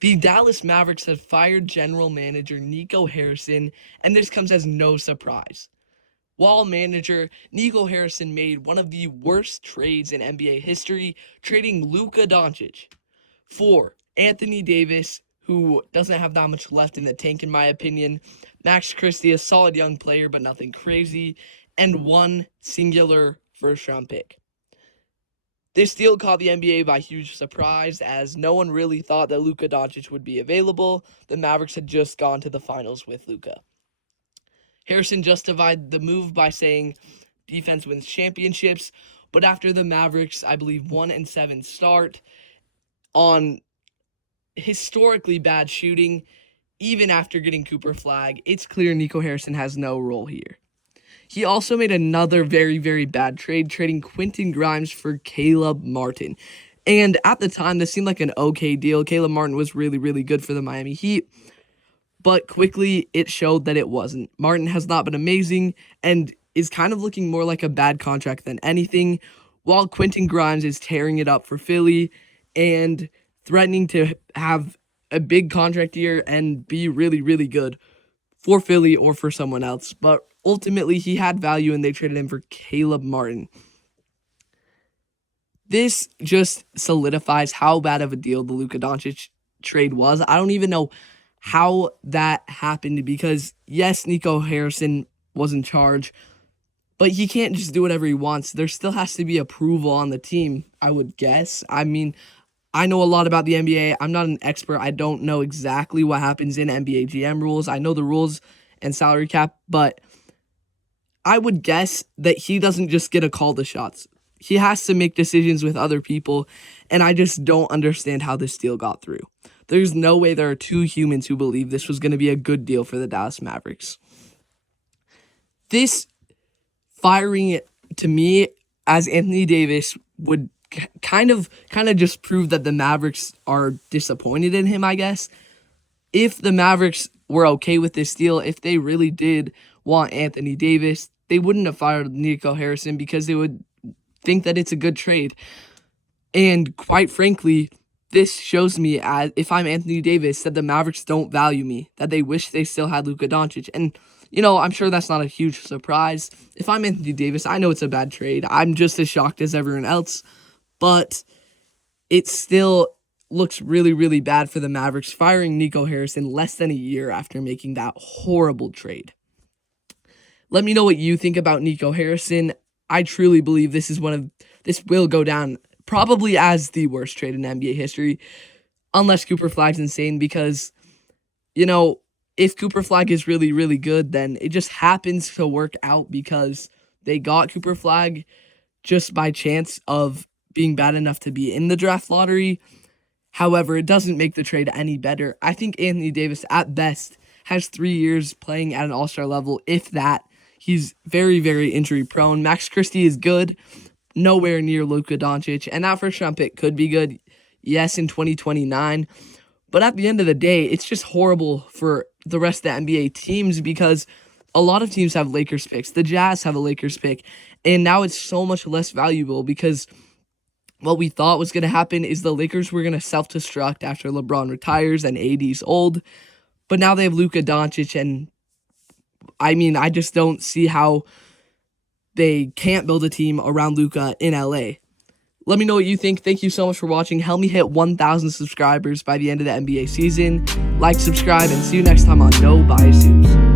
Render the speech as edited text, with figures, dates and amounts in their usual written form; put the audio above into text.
The Dallas Mavericks have fired general manager Nico Harrison, and this comes as no surprise. While manager, Nico Harrison made one of the worst trades in NBA history, trading Luka Doncic for Anthony Davis, who doesn't have that much left in the tank in my opinion, Max Christie, a solid young player but nothing crazy, and one singular first-round pick. This deal caught the NBA by huge surprise, as no one really thought that Luka Doncic would be available. The Mavericks had just gone to the finals with Luka. Harrison justified the move by saying defense wins championships, but after the Mavericks, I believe 1-7 start on historically bad shooting, even after getting Cooper Flag, it's clear Nico Harrison has no role here. He also made another very, very bad trade, trading Quentin Grimes for Caleb Martin. And at the time, this seemed like an okay deal. Caleb Martin was really, really good for the Miami Heat. But quickly, it showed that it wasn't. Martin has not been amazing and is kind of looking more like a bad contract than anything, while Quentin Grimes is tearing it up for Philly and threatening to have a big contract year and be really, really good for Philly or for someone else. But ultimately, he had value, and they traded him for Caleb Martin. This just solidifies how bad of a deal the Luka Doncic trade was. I don't even know how that happened because, yes, Nico Harrison was in charge, but he can't just do whatever he wants. There still has to be approval on the team, I would guess. I mean, I know a lot about the NBA. I'm not an expert. I don't know exactly what happens in NBA GM rules. I know the rules and salary cap, but I would guess that he doesn't just get to call the shots. He has to make decisions with other people, and I just don't understand how this deal got through. There's no way there are two humans who believe this was going to be a good deal for the Dallas Mavericks. This firing, to me, as Anthony Davis, would kind of just prove that the Mavericks are disappointed in him, I guess. If the Mavericks were okay with this deal, if they really did want Anthony Davis, they wouldn't have fired Nico Harrison because they would think that it's a good trade. And quite frankly, this shows me, as if I'm Anthony Davis, that the Mavericks don't value me, that they wish they still had Luka Doncic. And, I'm sure that's not a huge surprise. If I'm Anthony Davis, I know it's a bad trade. I'm just as shocked as everyone else. But it still looks really, really bad for the Mavericks, firing Nico Harrison less than a year after making that horrible trade. Let me know what you think about Nico Harrison. I truly believe this will go down probably as the worst trade in NBA history, unless Cooper Flag's insane, because, if Cooper Flag is really, really good, then it just happens to work out because they got Cooper Flag just by chance of being bad enough to be in the draft lottery. However, it doesn't make the trade any better. I think Anthony Davis, at best, has 3 years playing at an all-star level, if that. He's very, very injury-prone. Max Christie is good, nowhere near Luka Doncic, and that first-round pick could be good, yes, in 2029. But at the end of the day, it's just horrible for the rest of the NBA teams because a lot of teams have Lakers picks. The Jazz have a Lakers pick, and now it's so much less valuable because what we thought was going to happen is the Lakers were going to self-destruct after LeBron retires and AD's old, but now they have Luka Doncic, and I just don't see how they can't build a team around Luka in LA. Let me know what you think. Thank you so much for watching. Help me hit 1,000 subscribers by the end of the NBA season. Like, subscribe, and see you next time on No Bias Hoops.